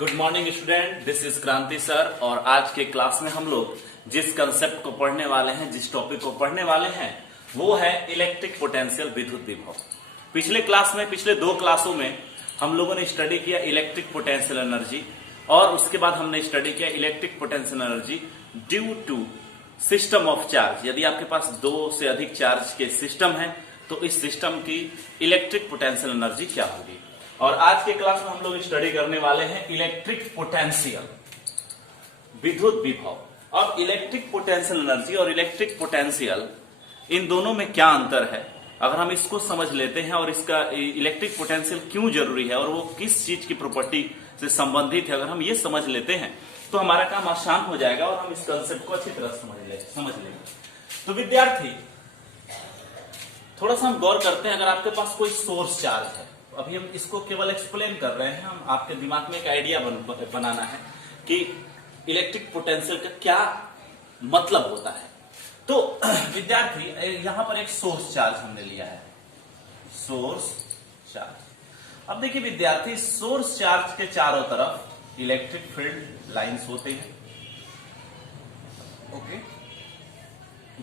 Good morning student, this is क्रांति sir. और आज के क्लास में हम लोग जिस कंसेप्ट को पढ़ने वाले हैं, जिस टॉपिक को पढ़ने वाले हैं, वो है इलेक्ट्रिक पोटेंशियल, विद्युत विभव। पिछले दो क्लासों में हम लोगों ने स्टडी किया इलेक्ट्रिक पोटेंशियल एनर्जी, और उसके बाद हमने स्टडी किया electric potential energy due to system of charge. यदि आपके पास दो से अधिक चार्ज के सिस्टम है तो इस सिस्टम की इलेक्ट्रिक पोटेंशियल एनर्जी क्या होगी। और आज के क्लास में हम लोग स्टडी करने वाले हैं इलेक्ट्रिक पोटेंशियल, विद्युत विभव। और इलेक्ट्रिक पोटेंशियल एनर्जी और इलेक्ट्रिक पोटेंशियल, इन दोनों में क्या अंतर है, अगर हम इसको समझ लेते हैं और इसका इलेक्ट्रिक पोटेंशियल क्यों जरूरी है और वो किस चीज की प्रॉपर्टी से संबंधित है, अगर हम ये समझ लेते हैं तो हमारा काम आसान हो जाएगा और हम इस कंसेप्ट को अच्छी तरह समझ लेंगे। तो विद्यार्थी, थोड़ा सा हम गौर करते हैं। अगर आपके पास कोई सोर्स चार्ज है, अभी हम इसको केवल एक्सप्लेन कर रहे हैं, हम आपके दिमाग में एक आइडिया बनाना है कि इलेक्ट्रिक पोटेंशियल का क्या मतलब होता है। तो विद्यार्थी, यहां पर एक सोर्स चार्ज हमने लिया है, सोर्स चार्ज। अब देखिए विद्यार्थी, सोर्स चार्ज के चारों तरफ इलेक्ट्रिक फील्ड लाइंस होते हैं। ओके,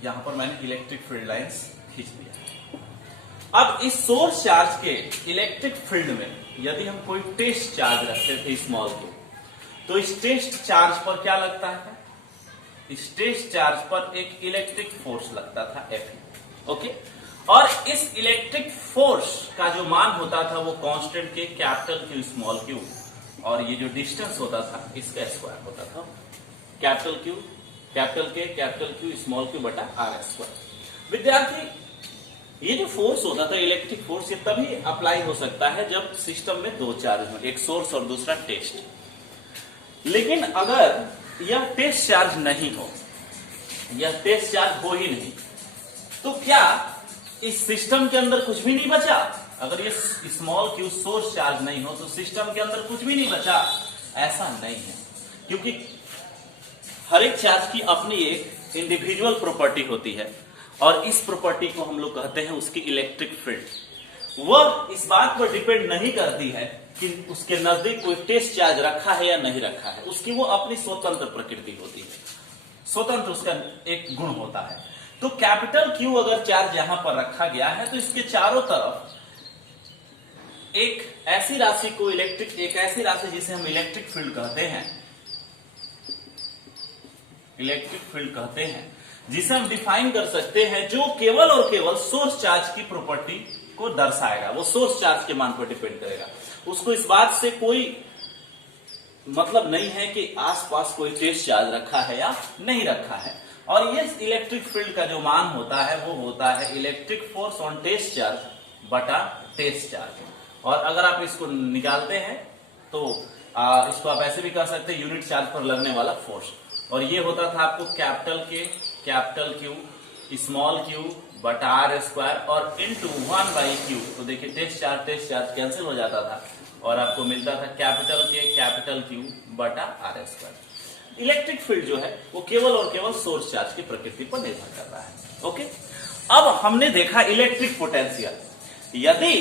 यहां पर मैंने इलेक्ट्रिक फील्ड लाइंस खींच दिया है। अब इस सोर्स चार्ज के इलेक्ट्रिक फील्ड में यदि हम कोई टेस्ट चार्ज रखते थे स्मॉल को, तो इस टेस्ट चार्ज पर क्या लगता है? इस टेस्ट चार्ज पर एक इलेक्ट्रिक फोर्स लगता था F। ओके, और इस इलेक्ट्रिक फोर्स का जो मान होता था वो कांस्टेंट के कैपिटल Q स्मॉल q, और ये जो डिस्टेंस होता था इसका स्क्वायर होता था, capital Q capital Q small q बटा R स्क्वायर। विद्यार्थी, ये जो फोर्स होता था इलेक्ट्रिक फोर्स, ये तभी अप्लाई हो सकता है जब सिस्टम में दो चार्ज हो, एक सोर्स और दूसरा टेस्ट। लेकिन अगर यह टेस्ट चार्ज नहीं हो, यह टेस्ट चार्ज हो ही नहीं, तो क्या इस सिस्टम के अंदर कुछ भी नहीं बचा? अगर ये स्मॉल q सोर्स चार्ज नहीं हो तो सिस्टम के अंदर कुछ भी नहीं बचा? ऐसा नहीं है, क्योंकि हर एक चार्ज की अपनी एक इंडिविजुअल प्रॉपर्टी होती है, और इस प्रॉपर्टी को हम लोग कहते हैं उसकी इलेक्ट्रिक फील्ड। वह इस बात पर डिपेंड नहीं करती है कि उसके नजदीक कोई टेस्ट चार्ज रखा है या नहीं रखा है, उसकी वो अपनी स्वतंत्र प्रकृति होती है, स्वतंत्र उसका एक गुण होता है। तो कैपिटल Q अगर चार्ज यहां पर रखा गया है तो इसके चारों तरफ एक ऐसी राशि जिसे हम इलेक्ट्रिक फील्ड कहते हैं, जिसे हम डिफाइन कर सकते हैं, जो केवल और केवल सोर्स चार्ज की प्रॉपर्टी को दर्शाएगा। वो सोर्स चार्ज के मान पर डिपेंड करेगा, उसको इस बात से कोई मतलब नहीं है कि आसपास कोई टेस्ट चार्ज रखा है या नहीं रखा है। और ये इलेक्ट्रिक फील्ड का जो मान होता है वो होता है electric force on test charge बटा टेस्ट चार्ज। और अगर आप इसको निकालते हैं तो इसको आप ऐसे भी कह सकते हैं यूनिट चार्ज पर लगने वाला फोर्स, और ये होता था आपको कैपिटल Q स्मॉल q बटा R स्क्वायर और इंटू 1/Q। तो देखिए टेस्ट चार्ज कैंसिल हो जाता था और आपको मिलता था कैपिटल Q बटा R स्क्वायर। इलेक्ट्रिक फील्ड जो है वो केवल और केवल सोर्स चार्ज की प्रकृति पर निर्भर कर रहा है। ओके, अब हमने देखा इलेक्ट्रिक पोटेंशियल। यदि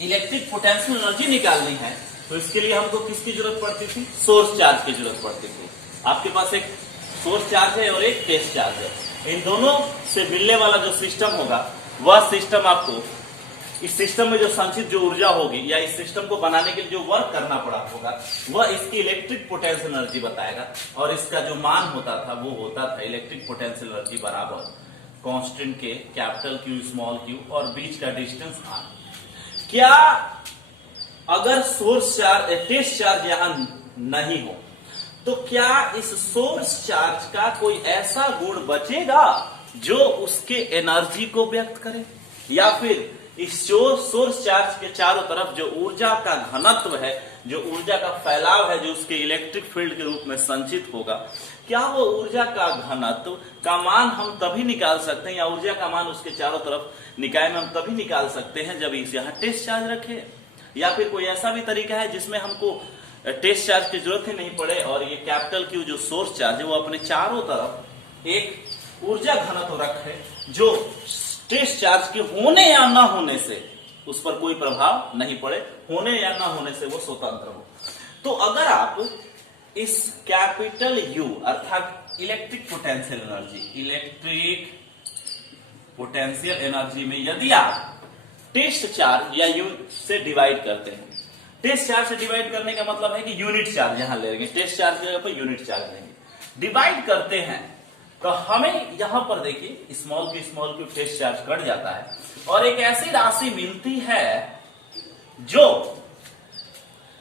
इलेक्ट्रिक पोटेंशियल एनर्जी निकालनी है तो इसके लिए हमको किसकी जरूरत पड़ती थी? सोर्स चार्ज की जरूरत पड़ती थी। आपके पास एक सोर्स चार्ज है और एक टेस्ट चार्ज है, इन दोनों से मिलने वाला जो सिस्टम होगा वह सिस्टम आपको इस सिस्टम में जो संचित जो ऊर्जा होगी या इस सिस्टम को बनाने के लिए जो वर्क करना पड़ा होगा वह इसकी इलेक्ट्रिक पोटेंशियल एनर्जी बताएगा। और इसका जो मान होता था वो होता था इलेक्ट्रिक पोटेंशियल एनर्जी बराबर कांस्टेंट के कैपिटल Q स्मॉल q और बीच का डिस्टेंस R। क्या अगर सोर्स चार्ज टेस्ट चार्ज यहां नहीं हो तो क्या इस सोर्स चार्ज का कोई ऐसा गुण बचेगा जो उसके एनर्जी को व्यक्त करे, या फिर इस सोर्स चार्ज के चारों तरफ जो ऊर्जा का घनत्व है, जो ऊर्जा का फैलाव है, जो उसके इलेक्ट्रिक फील्ड के रूप में संचित होगा, क्या वो ऊर्जा का घनत्व का मान हम तभी निकाल सकते हैं, या ऊर्जा का मान उसके चारों तरफ निकाय में हम तभी निकाल सकते हैं जब इस यहाँ टेस्ट चार्ज रखे? या फिर कोई ऐसा भी तरीका है जिसमें हमको टेस्ट चार्ज की जरूरत ही नहीं पड़े और ये कैपिटल Q जो सोर्स चार्ज है वो अपने चारों तरफ एक ऊर्जा घनत्व रखे जो टेस्ट चार्ज के होने या न होने से उस पर कोई प्रभाव नहीं पड़े, होने या न होने से वो स्वतंत्र हो। तो अगर आप इस कैपिटल U अर्थात इलेक्ट्रिक पोटेंशियल एनर्जी में यदि आप टेस्ट चार्ज या U से डिवाइड करते हैं, टेस्ट चार्ज से डिवाइड करने का मतलब है कि यूनिट चार्ज यहां ले लेंगे, टेस्ट चार्ज की जगह पर यूनिट चार्ज लेंगे, डिवाइड करते हैं तो हमें यहां पर देखिए small Q test charge cut जाता है और एक ऐसी राशि मिलती है जो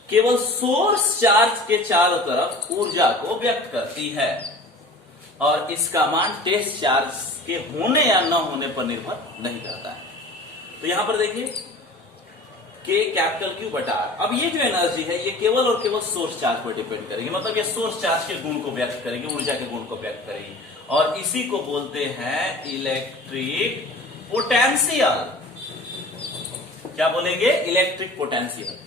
केवल सोर्स चार्ज के चारों तरफ ऊर्जा को व्यक्त करती है और इसका मान टेस्ट चार्ज के होने या न होने पर निर्भर नहीं करता है। तो यहां पर देखिए के कैपिटल Q बटा R। अब ये जो एनर्जी है ये केवल और केवल सोर्स चार्ज पर डिपेंड करेगी, मतलब ये सोर्स चार्ज के गुण को व्यक्त करेगी, ऊर्जा के गुण को व्यक्त करेगी और इसी को बोलते हैं इलेक्ट्रिक पोटेंशियल। क्या बोलेंगे? Electric potential.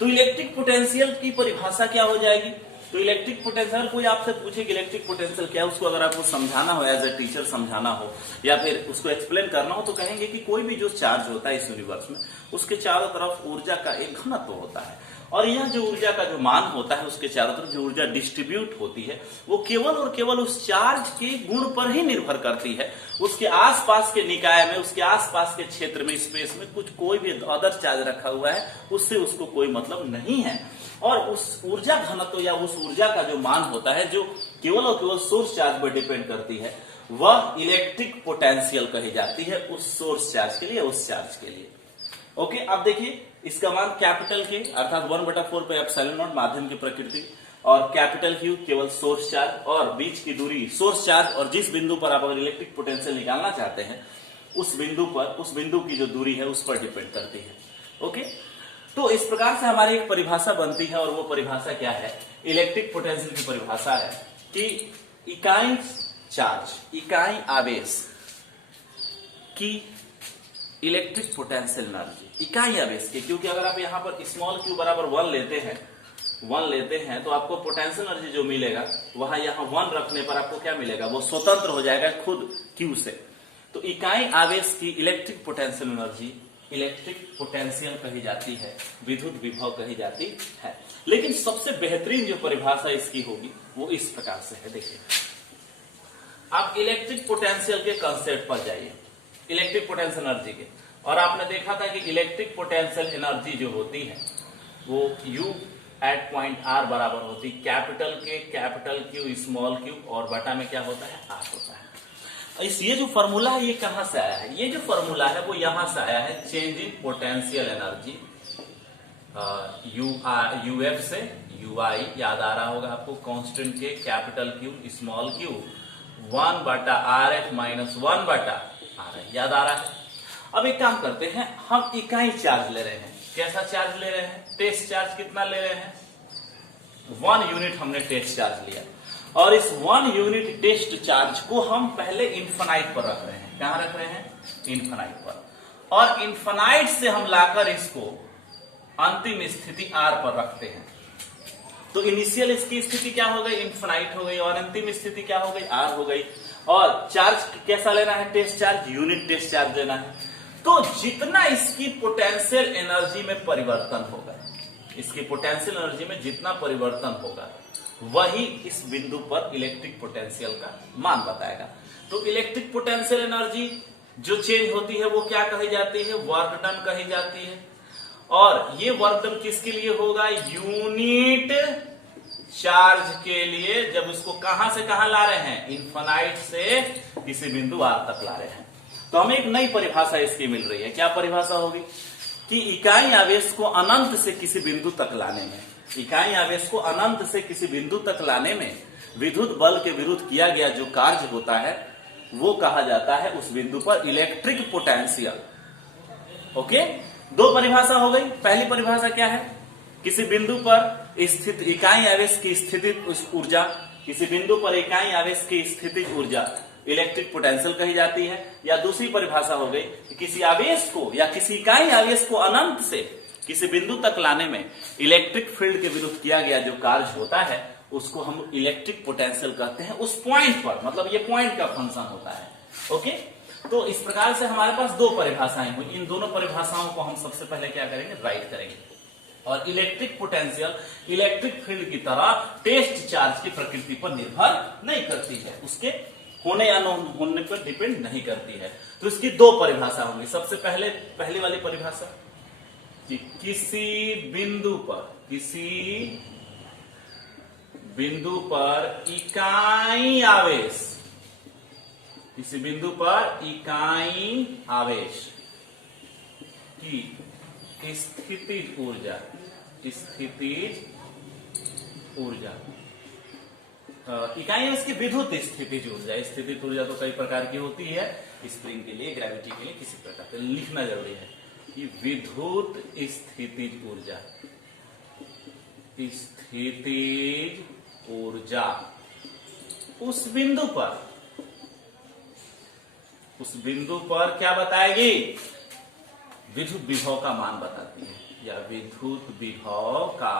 तो इलेक्ट्रिक पोटेंशियल की परिभाषा क्या हो जाएगी? तो इलेक्ट्रिक पोटेंशियल, कोई आपसे पूछे कि इलेक्ट्रिक पोटेंशियल क्या है, उसको अगर आपको समझाना हो, एज अ टीचर समझाना हो या फिर उसको एक्सप्लेन करना हो तो कहेंगे कि कोई भी जो चार्ज होता है इस यूनिवर्स में उसके चारों तरफ ऊर्जा का एक घनत्व होता है और यह जो ऊर्जा का जो मान होता है उसके चारों तरफ जो ऊर्जा डिस्ट्रीब्यूट होती है वो केवल और केवल उस चार्ज के गुण पर ही निर्भर करती है। उसके आसपास के निकाय में, उसके आसपास के क्षेत्र में, स्पेस में कुछ कोई भी अदर चार्ज रखा हुआ है उससे उसको कोई मतलब नहीं है। और उस ऊर्जा घनत्व या उस ऊर्जा का जो मान होता है जो केवल और केवल सोर्स चार्ज पर डिपेंड करती है वह इलेक्ट्रिक पोटेंशियल कही जाती है उस सोर्स चार्ज के लिए, उस चार्ज के लिए। ओके, अब देखिए इसका मान कैपिटल के अर्थात 1/4 पे एप्सिलॉन नॉट माध्यम की प्रकृति और कैपिटल Q केवल सोर्स चार्ज और बीच की दूरी सोर्स चार्ज और जिस बिंदु पर आप अगर इलेक्ट्रिक पोटेंशियल निकालना चाहते हैं उस बिंदु की जो दूरी है उस पर डिपेंड करती है। ओके, तो इस प्रकार से हमारी एक परिभाषा बनती है और वो परिभाषा क्या है? इलेक्ट्रिक पोटेंशियल की परिभाषा है कि इकाई चार्ज, इकाई आवेश की इलेक्ट्रिक पोटेंशियल एनर्जी, इकाई आवेश की, क्योंकि अगर आप यहां पर स्मॉल q बराबर 1 लेते हैं तो आपको पोटेंशियल एनर्जी जो मिलेगा वहां यहां 1 रखने पर आपको क्या मिलेगा? वो स्वतंत्र हो जाएगा खुद q से। तो इकाई आवेश की electric potential energy electric potential कही जाती है, विद्युत विभव कही जाती है। लेकिन सबसे बेहतरीन जो परिभाषा इसकी होगी वो इस प्रकार से है। देखिए, आप इलेक्ट्रिक पोटेंशियल के कंसेप्ट पर जाइए, इलेक्ट्रिक पोटेंशियल एनर्जी के, और आपने देखा था कि इलेक्ट्रिक पोटेंशियल एनर्जी जो होती है वो U एट पॉइंट R बराबर होती कैपिटल के कैपिटल Q स्मॉल q और बटा में क्या होता है? R होता है। ये जो फॉर्मूला है ये कहां से आया है? ये जो फॉर्मूला है वो यहां से आया है, change in potential energy UF से UI याद आ रहा होगा आपको, कांस्टेंट के capital Q small q 1/RF minus 1/RI याद आ रहा है। अब एक काम करते हैं, हम इकाई चार्ज ले रहे हैं। कैसा चार्ज ले रहे हैं? टेस्ट चार्ज कितना ले रहे हैं? 1 यूनिट हमने टेस्ट चार्ज लिया और इस 1 यूनिट टेस्ट चार्ज को हम पहले इन्फिनाइट पर रख रहे हैं। कहां रख रहे हैं? इन्फिनाइट पर। और इन्फिनाइट से हम लाकर इसको अंतिम स्थिति R पर रखते हैं। तो इनिशियल इसकी स्थिति क्या हो गई? इन्फिनाइट हो गई और अंतिम स्थिति क्या हो गई? R हो गई। और चार्ज कैसा लेना है? Test charge, unit test charge लेना है। तो जितना इसकी पोटेंशियल एनर्जी में परिवर्तन होगा, इसकी पोटेंशियल एनर्जी में जितना परिवर्तन होगा वही इस बिंदु पर इलेक्ट्रिक पोटेंशियल का मान बताएगा। तो इलेक्ट्रिक पोटेंशियल एनर्जी जो चेंज होती है वो क्या कही जाती है? वर्क डन कही जाती है। और ये वर्क डन किसके लिए होगा? यूनिट चार्ज के लिए, जब इसको कहां से कहां ला रहे हैं? इन्फिनाइट से किसी बिंदु R तक ला रहे हैं। तो हमें एक नई परिभाषा इसकी मिल रही है। क्या परिभाषा होगी? कि इकाई आवेश को अनंत से किसी बिंदु तक लाने में, इकाई आवेश को अनंत से किसी बिंदु तक लाने में विद्युत बल के विरुद्ध किया गया जो कार्य होता है वो कहा जाता है उस बिंदु पर इलेक्ट्रिक पोटेंशियल। ओके, दो परिभाषा हो गई। पहली परिभाषा क्या है? किसी बिंदु पर स्थित इकाई आवेश की स्थितिज ऊर्जा, किसी बिंदु पर इकाई आवेश की स्थितिज ऊर्जा इलेक्ट्रिक पोटेंशियल कही जाती है। या दूसरी परिभाषा हो गई कि किसी आवेश को या किसी इकाई आवेश को अनंत से किसी बिंदु तक लाने में इलेक्ट्रिक फील्ड के विरुद्ध किया गया जो कार्य होता है उसको हम इलेक्ट्रिक पोटेंशियल कहते हैं उस पॉइंट पर, मतलब ये पॉइंट का फंक्शन होता है। ओके, तो इस प्रकार से हमारे पास दो परिभाषाएं हुई। इन दोनों परिभाषाओं को हम सबसे पहले क्या करेंगे? राइट करेंगे। और इलेक्ट्रिक पोटेंशियल इलेक्ट्रिक फील्ड की तरह टेस्ट चार्ज की प्रकृति पर निर्भर नहीं करती है, उसके होने या न होने पर डिपेंड नहीं करती है। तो इसकी दो परिभाषा होंगी। सबसे पहली वाली परिभाषा कि किसी बिंदु पर इकाई आवेश, किसी बिंदु पर इकाई आवेश की स्थितिज ऊर्जा इकाई आवेश की विद्युत स्थितिज ऊर्जा। स्थितिज ऊर्जा तो कई प्रकार की होती है, स्प्रिंग के लिए, ग्रेविटी के लिए, किसी प्रकार से लिखना जरूरी है कि विद्युत स्थितिज ऊर्जा उस बिंदु पर क्या बताएगी? विद्युत विभव का मान बताती है, या विद्युत विभव का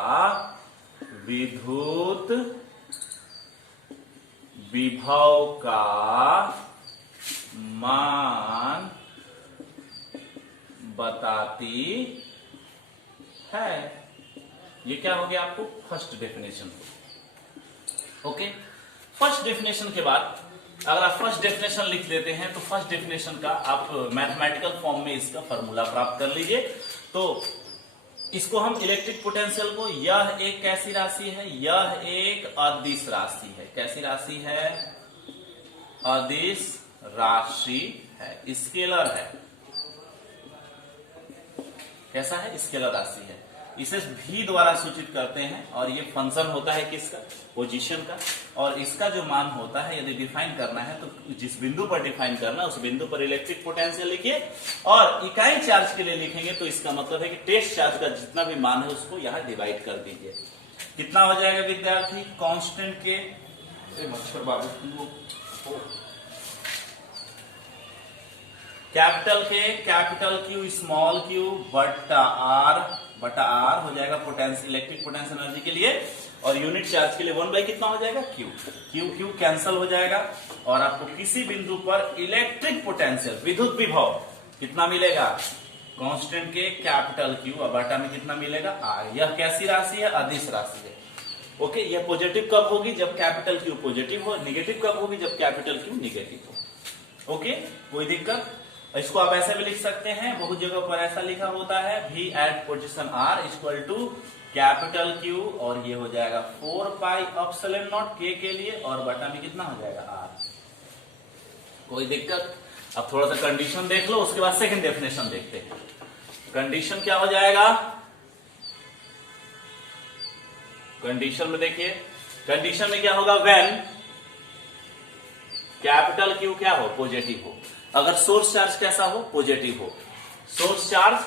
मान बताती है। ये क्या हो गया आपको? First definition. Okay, first definition के बाद अगर आप फर्स्ट डेफिनेशन लिख लेते हैं तो फर्स्ट डेफिनेशन का आप मैथमेटिकल फॉर्म में इसका फॉर्मूला प्राप्त कर लीजिए। तो इसको हम इलेक्ट्रिक पोटेंशियल को, यह एक कैसी राशि है? यह एक अदिश राशि है। कैसी राशि है? अदिश राशि है, स्केलर है। कैसा है? स्केलर राशि है। इसे भी द्वारा सूचित करते हैं और ये फंक्शन होता है किसका? पोजीशन का। और इसका जो मान होता है, यदि डिफाइन करना है तो जिस बिंदु पर डिफाइन करना उस बिंदु पर इलेक्ट्रिक पोटेंशियल लिखिए, और इकाई चार्ज के लिए लिखेंगे तो इसका मतलब है कि टेस्ट चार्ज का जितना भी मान है उसको यहां डिवाइड कर दीजिए। कितना हो जाएगा विद्यार्थी? कांस्टेंट के मच्छर बाबू कैपिटल क्यू स्मॉल क्यू बटा आर हो जाएगा पोटेंशियल, इलेक्ट्रिक पोटेंशियल एनर्जी के लिए। और यूनिट चार्ज के लिए 1 बाई कितना हो जाएगा? क्यू कैंसल हो जाएगा। और आपको किसी बिंदु पर इलेक्ट्रिक पोटेंशियल विद्युत विभव कितना मिलेगा? कांस्टेंट के कैपिटल क्यू और बटा में कितना मिलेगा? आर। यह कैसी राशि है? अदिश राशि है। ओके, यह पॉजिटिव कब होगी? जब कैपिटल क्यू पॉजिटिव हो। निगेटिव कब होगी? जब कैपिटल क्यू निगेटिव हो। ओके, कोई दिक्कत? इसको आप ऐसे भी लिख सकते हैं, बहुत जगह पर ऐसा लिखा होता है, V at position R equal to capital Q, और ये हो जाएगा 4 पाई एप्सिलॉन नॉट K के लिए, और बटा में कितना हो जाएगा? R। कोई दिक्कत? अब थोड़ा सा कंडीशन देख लो, उसके बाद सेकंड डेफिनेशन देखते हैं। कंडीशन क्या हो जाएगा? कंडीशन में देखिए, कंडीशन में क्या होगा? व्हेन कैपिटल Q क्या हो? पॉजिटिव हो। अगर सोर्स चार्ज कैसा हो? पॉजिटिव हो। सोर्स चार्ज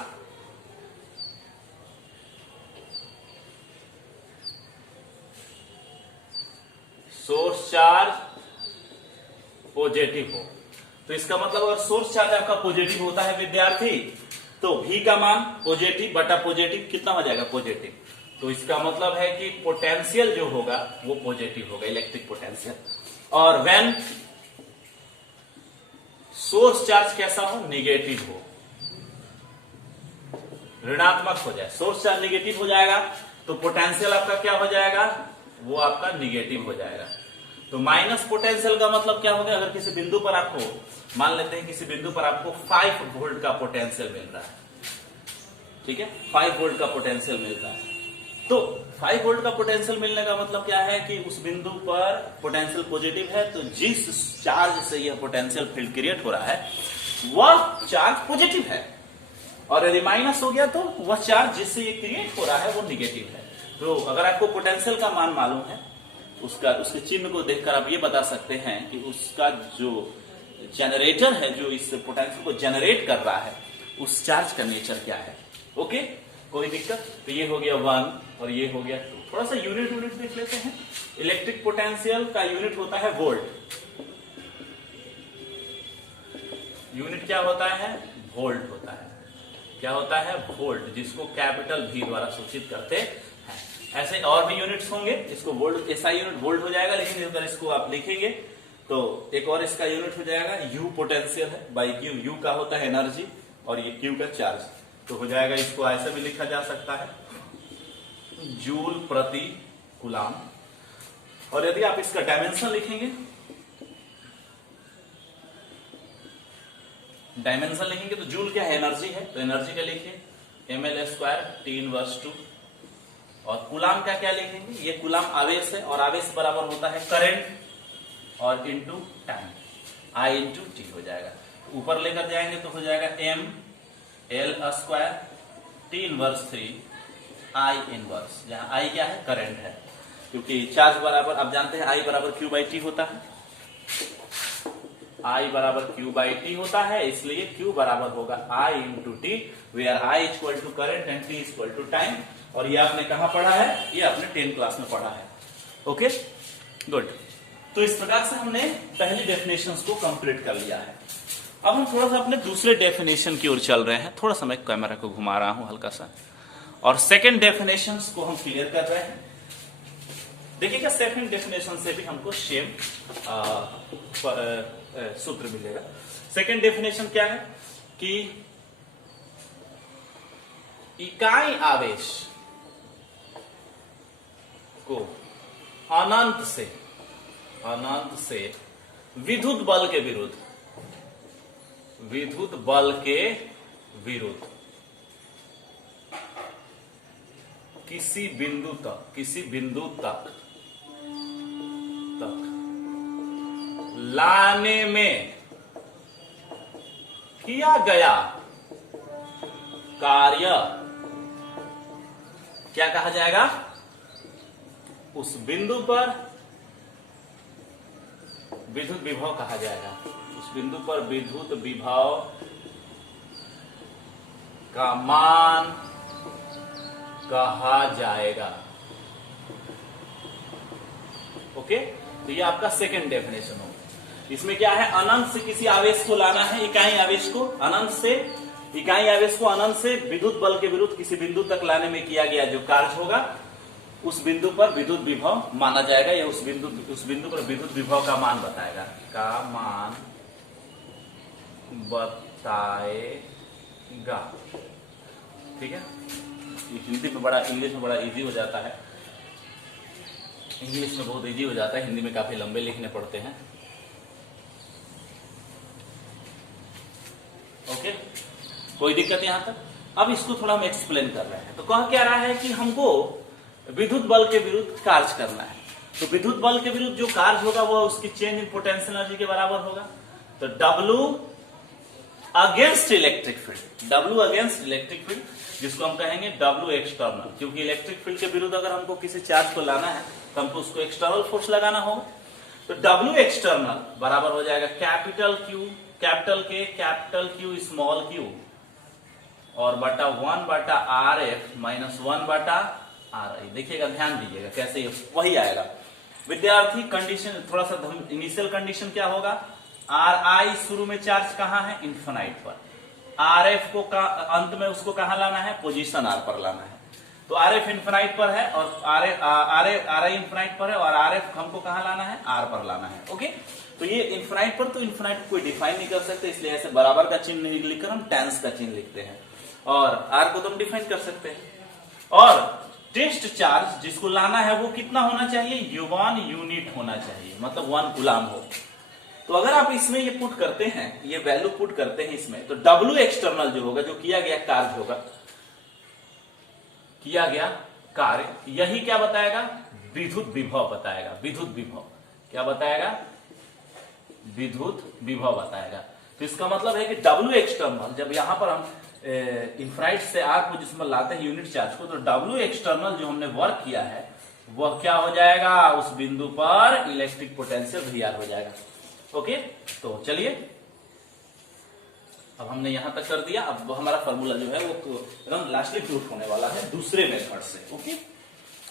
पॉजिटिव हो, तो इसका मतलब अगर सोर्स चार्ज आपका पॉजिटिव होता है विद्यार्थी, तो V का मान पॉजिटिव बटा पॉजिटिव कितना हो जाएगा? पॉजिटिव। तो इसका मतलब है कि पोटेंशियल जो होगा वो पॉजिटिव होगा, इलेक्ट्रिक पोटेंशियल। और व्हेन सोर्स चार्ज कैसा हो? निगेटिव हो, ऋणात्मक हो जाए। सोर्स चार्ज निगेटिव हो जाएगा तो पोटेंशियल आपका क्या हो जाएगा? वो आपका निगेटिव हो जाएगा। तो माइनस पोटेंशियल का मतलब क्या होगा? अगर किसी बिंदु पर आपको, मान लेते हैं किसी बिंदु पर आपको 5 वोल्ट का पोटेंशियल मिल रहा है, ठीक है, 5 वोल्ट का पोटेंशियल मिल रहा है, तो 5 वोल्ट का पोटेंशियल मिलने का मतलब क्या है कि उस बिंदु पर पोटेंशियल पॉजिटिव है, तो जिस चार्ज से यह पोटेंशियल फील्ड क्रिएट हो रहा है वह चार्ज पॉजिटिव है, और यदि माइनस हो गया तो वह चार्ज जिससे ये क्रिएट हो रहा है वो निगेटिव है। तो अगर आपको पोटेंशियल का मान मालूम है, उसके चिन्ह को देखकर आप ये बता सकते हैं कि उसका जो जनरेटर है, जो इस पोटेंशियल को जनरेट कर रहा है, उस चार्ज का नेचर क्या है। ओके, कोई दिक्कत? तो ये हो गया 1 और ये हो गया 2। थोड़ा सा यूनिट देख लेते हैं। इलेक्ट्रिक पोटेंशियल का यूनिट होता है वोल्ट। यूनिट क्या होता है? वोल्ट होता है। क्या होता है? वोल्ट, जिसको कैपिटल V द्वारा सूचित करते हैं। ऐसे और भी यूनिट्स होंगे, इसको वोल्ट, ऐसा यूनिट वोल्ट हो जाएगा, लेकिन अगर इसको आप लिखेंगे तो एक और इसका यूनिट हो जाएगा, U पोटेंशियल है बाई Q। U का होता है एनर्जी और ये Q का चार्ज, तो हो जाएगा, इसको ऐसे भी लिखा जा सकता है जूल प्रति कूलाम। और यदि आप इसका डायमेंशन लिखेंगे, तो जूल क्या है? एनर्जी है, तो एनर्जी का लिखिए ml² T इनवर्स 2। और कूलाम का क्या लिखेंगे? ये कूलाम आवेश है, और आवेश बराबर होता है करंट और into time, I into T हो जाएगा। ऊपर लेकर जाएंगे तो हो जाएगा ml² T inverse 3 I inverse, जहां I क्या है? करंट है, क्योंकि चार्ज बराबर आप जानते हैं I बराबर Q/T होता है, I बराबर Q/T होता है, इसलिए Q बराबर होगा I into T, where I equal to current and T equal to time. और ये आपने कहा पढ़ा है? ये आपने 10th क्लास में पढ़ा है। Okay, good. तो इस प्रकार से हमने पहली डेफिनेशंस को कंप्लीट कर लिया है। अब हम थोड़ा सा अपने दूसरे डेफिनेशन की ओर चल रहे हैं। थोड़ा सा मैं कैमरा को घुमा रहा हूं हल्का सा, और सेकंड डेफिनेशंस को हम क्लियर कर रहे हैं। देखिएगा, सेकंड डेफिनेशन से भी हमको सेम सूत्र मिलेगा। सेकंड डेफिनेशन क्या है कि इकाई आवेश को अनंत से विद्युत बल के विरुद्ध किसी बिंदु तक लाने में किया गया कार्य क्या कहा जाएगा? उस बिंदु पर विद्युत विभव कहा जाएगा। उस बिंदु पर विद्युत विभव का मान कहा जाएगा। ओके, तो ये आपका सेकंड डेफिनेशन होगा। इसमें क्या है? अनंत से किसी आवेश को लाना है, इकाई आवेश को अनंत से विद्युत बल के विरुद्ध किसी बिंदु तक लाने में किया गया जो कार्य होगा, उस बिंदु पर विद्युत विभव माना जाएगा, या उस बिंदु पर विद्युत विभव का मान बताएगा, ठीक है। हिंदी में बड़ा, इंग्लिश में बड़ा इजी हो जाता है, इंग्लिश में बहुत इजी हो जाता है, हिंदी में काफी लंबे लिखने पड़ते हैं। ओके, कोई दिक्कत यहां तक? अब इसको थोड़ा हम एक्सप्लेन कर रहे हैं। तो कह क्या रहा है कि हमको विद्युत बल के विरुद्ध कार्य करना है। तो विद्युत बल के विरुद्ध जो कार्य होगा वो उसकी चेंज इन पोटेंशियल एनर्जी के बराबर होगा। तो W अगेंस्ट इलेक्ट्रिक फील्ड, जिसको हम कहेंगे W एक्सटर्नल, क्योंकि इलेक्ट्रिक फील्ड के विरुद्ध अगर हमको किसी चार्ज को लाना है तो हमको उसको एक्सटर्नल फोर्स लगाना होगा। तो W एक्सटर्नल बराबर हो जाएगा कैपिटल Q स्मॉल q और बटा 1/RF माइनस 1/RI। देखिएगा, ध्यान दीजिएगा कैसे ये वही आएगा। विद्यार्थी, कंडीशन थोड़ा सा इनिशियल कंडीशन क्या होगा? RI शुरू में चार्ज कहां है? इन्फिनाइट पर। RF को अंत में उसको कहां लाना है? पोजीशन R पर लाना है। तो RF इन्फिनाइट पर है और RI इन्फिनाइट पर है, और RF हमको कहां लाना है? R पर लाना है। ओके, तो ये इन्फिनाइट पर, तो इन्फिनाइट को कोई डिफाइन नहीं कर सकते, इसलिए ऐसे बराबर का चिन्ह नहीं लिखकर हम टेंस का चिन्ह लिखते हैं, और R को तो हम डिफाइन कर सकते हैं। और टेस्ट चार्ज जिसको लाना है वो कितना होना चाहिए? 1 यूनिट होना चाहिए, मतलब 1 कूलाम हो। तो अगर आप इसमें ये पुट करते हैं, ये वैल्यू पुट करते हैं इसमें, तो W एक्सटर्नल जो होगा, जो किया गया कार्य होगा, किया गया कार्य, यही क्या बताएगा? विद्युत विभव बताएगा। विद्युत विभव क्या बताएगा? विद्युत विभव बताएगा। तो इसका मतलब है कि W एक्सटर्नल, जब यहां पर हम इन्फिनाइट से R पोजीशन में लाते हैं यूनिट चार्ज को, तो W एक्सटर्नल जो हमने वर्क किया है वह क्या हो जाएगा? उस बिंदु पर इलेक्ट्रिक पोटेंशियल VR हो जाएगा। ओके, तो चलिए, अब हमने यहां तक कर दिया। अब हमारा फॉर्मूला जो है वो एकदम लास्टली प्रूफ होने वाला है दूसरे मेथड से। Okay,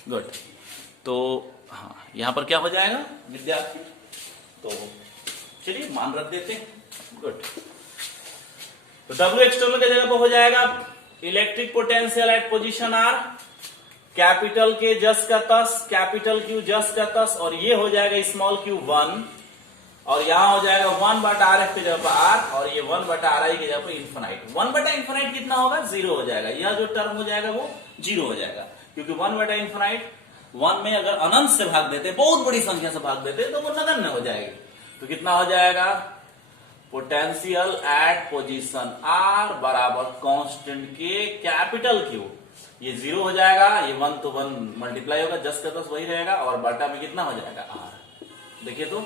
good. तो हाँ, यहां पर क्या हो जाएगा विद्यार्थी? तो चलिए मान रख देते हैं। गुड। तो W एक्सटर्नल की जगह पर हो जाएगा electric potential at position R, capital K जस का तस, कैपिटल Q जस का तस, और ये हो जाएगा स्मॉल q 1, और यहां हो जाएगा 1/RF की जगह पर R, और ये 1/RI की जगह पर इन्फिनाइट। 1/इन्फिनाइट कितना होगा? 0 हो जाएगा। यह जो टर्म हो जाएगा वो 0 हो जाएगा, क्योंकि 1/इनफिनाइट 1 में अगर अनंत से भाग देते, बहुत बड़ी संख्या से भाग देते, तो वो नगण्य हो जाएगी। तो कितना हो जाएगा, पोटेंशियल एट पोजीशन आर बराबर कांस्टेंट के कैपिटल क्यू, ये 0 हो जाएगा, ये 1 तो 1 मल्टीप्लाई होगा, 10 का 10 वही रहेगा, और बटा में कितना हो जाएगा आर। देखिए तो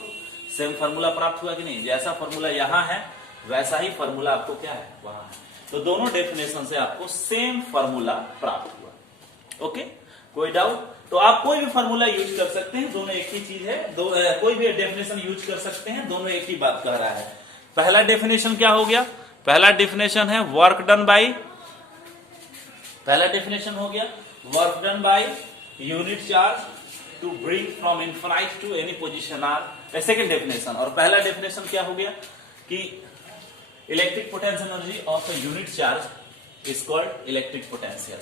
सेम फार्मूला प्राप्त हुआ कि नहीं, जैसा फार्मूला यहां है वैसा ही फार्मूला आपको क्या है वहां है। तो दोनों डेफिनेशन से आपको सेम फार्मूला प्राप्त हुआ। ओके, कोई डाउट? तो आप कोई भी फार्मूला यूज कर सकते हैं, दोनों एक ही चीज है, कोई भी डेफिनेशन यूज कर सकते हैं, दोनों एक ही बात कह रहा है। पहला डेफिनेशन क्या हो गया, पहला डेफिनेशन है वर्क डन बाई, पहला डेफिनेशन हो गया work done by unit charge to bring from infinite to any position R. Second definition, और पहला डेफिनेशन क्या हो गया कि electric potential energy of a unit charge is called electric potential.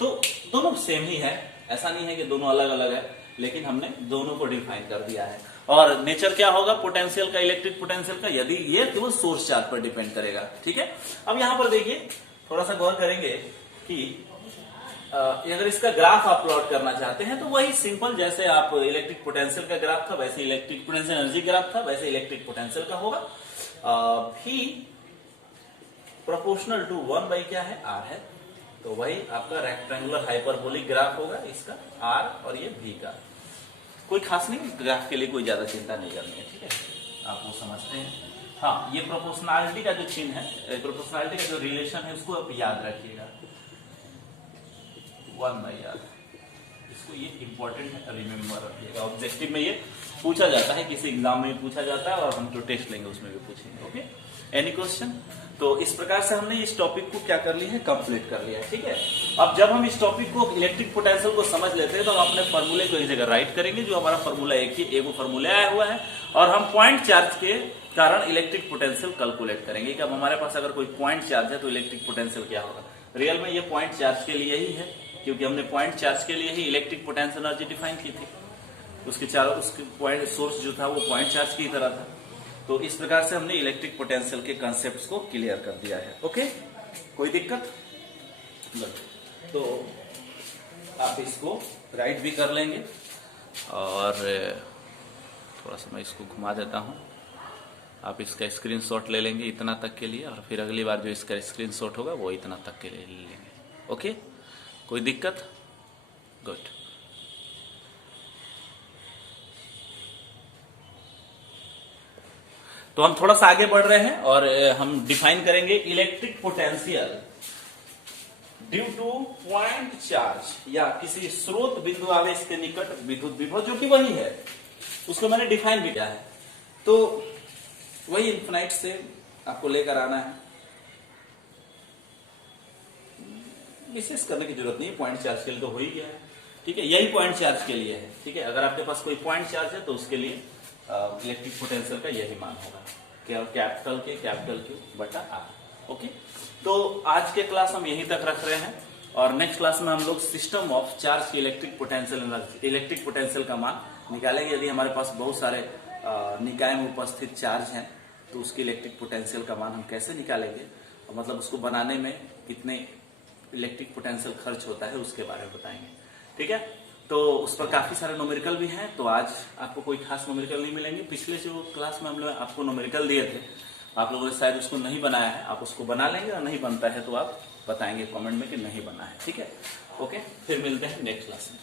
तो दोनों सेम ही है, ऐसा नहीं है कि दोनों अलग अलग है, लेकिन हमने दोनों को डिफाइन कर दिया है। और नेचर क्या होगा पोटेंशियल का, इलेक्ट्रिक पोटेंशियल का, यदि ये केवल सोर्स चार्ज पर डिपेंड करेगा। ठीक है, अब यहां पर देखिए थोड़ा सा गौर करेंगे कि अगर इसका ग्राफ आप प्लॉट करना चाहते हैं तो वही सिंपल, जैसे आप इलेक्ट्रिक पोटेंशियल का ग्राफ था वैसे इलेक्ट्रिक पोटेंशियल एनर्जी ग्राफ था, वैसे इलेक्ट्रिक पोटेंशियल का होगा। भी प्रोपोर्शनल टू 1 बाई क्या है आर है, तो वही आपका रेक्टेंगुलर हाइपरबोलिक ग्राफ होगा इसका आर, और ये भी का। कोई खास नहीं, ग्राफ के लिए कोई ज्यादा चिंता नहीं करनी है। ठीक है, आप वो समझते हैं। हाँ, ये प्रोपोर्शनलिटी का जो चिन्ह है, प्रोपोर्शनलिटी का जो रिलेशन है उसको आप याद रखिएगा, 1 बाई आर, इसको ये इंपॉर्टेंट है, रिमेम्बर रखिएगा। ऑब्जेक्टिव में ये पूछा जाता है, किसी एग्जाम में पूछा जाता है, और हम जो टेस्ट लेंगे उसमें भी पूछेंगे। Okay, any question? तो इस प्रकार से हमने इस टॉपिक को क्या कर लिया है, कंप्लीट कर लिया है। ठीक है, अब जब हम इस टॉपिक को इलेक्ट्रिक पोटेंशियल को समझ लेते हैं तो हम अपने फॉर्मूले को इस जगह राइट करेंगे, जो हमारा फॉर्मूला एक फॉर्मूला आया हुआ है, और हम पॉइंट चार्ज के कारण इलेक्ट्रिक पोटेंशियल कैलकुलेट करेंगे कि अब हमारे पास अगर कोई पॉइंट चार्ज है तो इलेक्ट्रिक पोटेंशियल क्या होगा। रियल में ये पॉइंट चार्ज के लिए ही है, क्योंकि हमने पॉइंट चार्ज के लिए ही इलेक्ट्रिक पोटेंशियल एनर्जी डिफाइन की थी। उसके चारों, उसके पॉइंट सोर्स जो था वो पॉइंट चार्ज की तरह था। तो इस प्रकार से हमने इलेक्ट्रिक पोटेंशियल के कॉन्सेप्ट्स को क्लियर कर दिया है। ओके, कोई दिक्कत? तो आप इसको राइट भी कर लेंगे, और थोड़ा सा मैं इसको घुमा देता हूं, आप इसका स्क्रीनशॉट ले लेंगे इतना तक के लिए, और फिर अगली बार जो इसका स्क्रीनशॉट होगा वो इतना तक के लिए ले लेंगे। ओके, कोई दिक्कत? गुड। तो हम थोड़ा सा आगे बढ़ रहे हैं और हम डिफाइन करेंगे electric potential due two point charge, या किसी स्रोत बिंदु आवेश के निकट विद्युत विभव, जो कि वही है, उसको मैंने डिफाइन भी किया है। तो वही इन्फिनाइट से आपको लेकर आना है, विशेष करने की जरूरत नहीं, पॉइंट चार्ज के लिए तो हो ही गया है। ठीक है, यही पॉइंट चार्ज के लिए है। ठीक है, अगर आपके पास कोई पॉइंट चार्ज है तो उसके लिए इलेक्ट्रिक पोटेंशियल का यही मान होगा, कैपिटल क्यू बटा आर। ओके, तो आज के क्लास हम यहीं तक रख रहे हैं, और नेक्स्ट क्लास में हम लोग सिस्टम ऑफ चार्ज की इलेक्ट्रिक पोटेंशियल का मान निकालेंगे। यदि हमारे पास बहुत सारे निकाय में उपस्थित चार्ज हैं तो उसकी इलेक्ट्रिक पोटेंशियल का मान हम कैसे निकालेंगे, और मतलब उसको बनाने में कितने इलेक्ट्रिक पोटेंशियल खर्च होता है उसके बारे में बताएंगे। ठीक है, तो उस पर काफी सारे न्यूमेरिकल भी हैं, तो आज आपको कोई खास न्यूमेरिकल नहीं मिलेंगे। पिछले जो क्लास में हम लोग आपको न्यूमेरिकल दिए थे, आप लोगों ने शायद उसको नहीं बनाया है, आप उसको बना लेंगे, और नहीं बनता है तो आप बताएंगे कमेंट में कि नहीं बना है। ठीक है, ओके, फिर मिलते हैं नेक्स्ट क्लास में।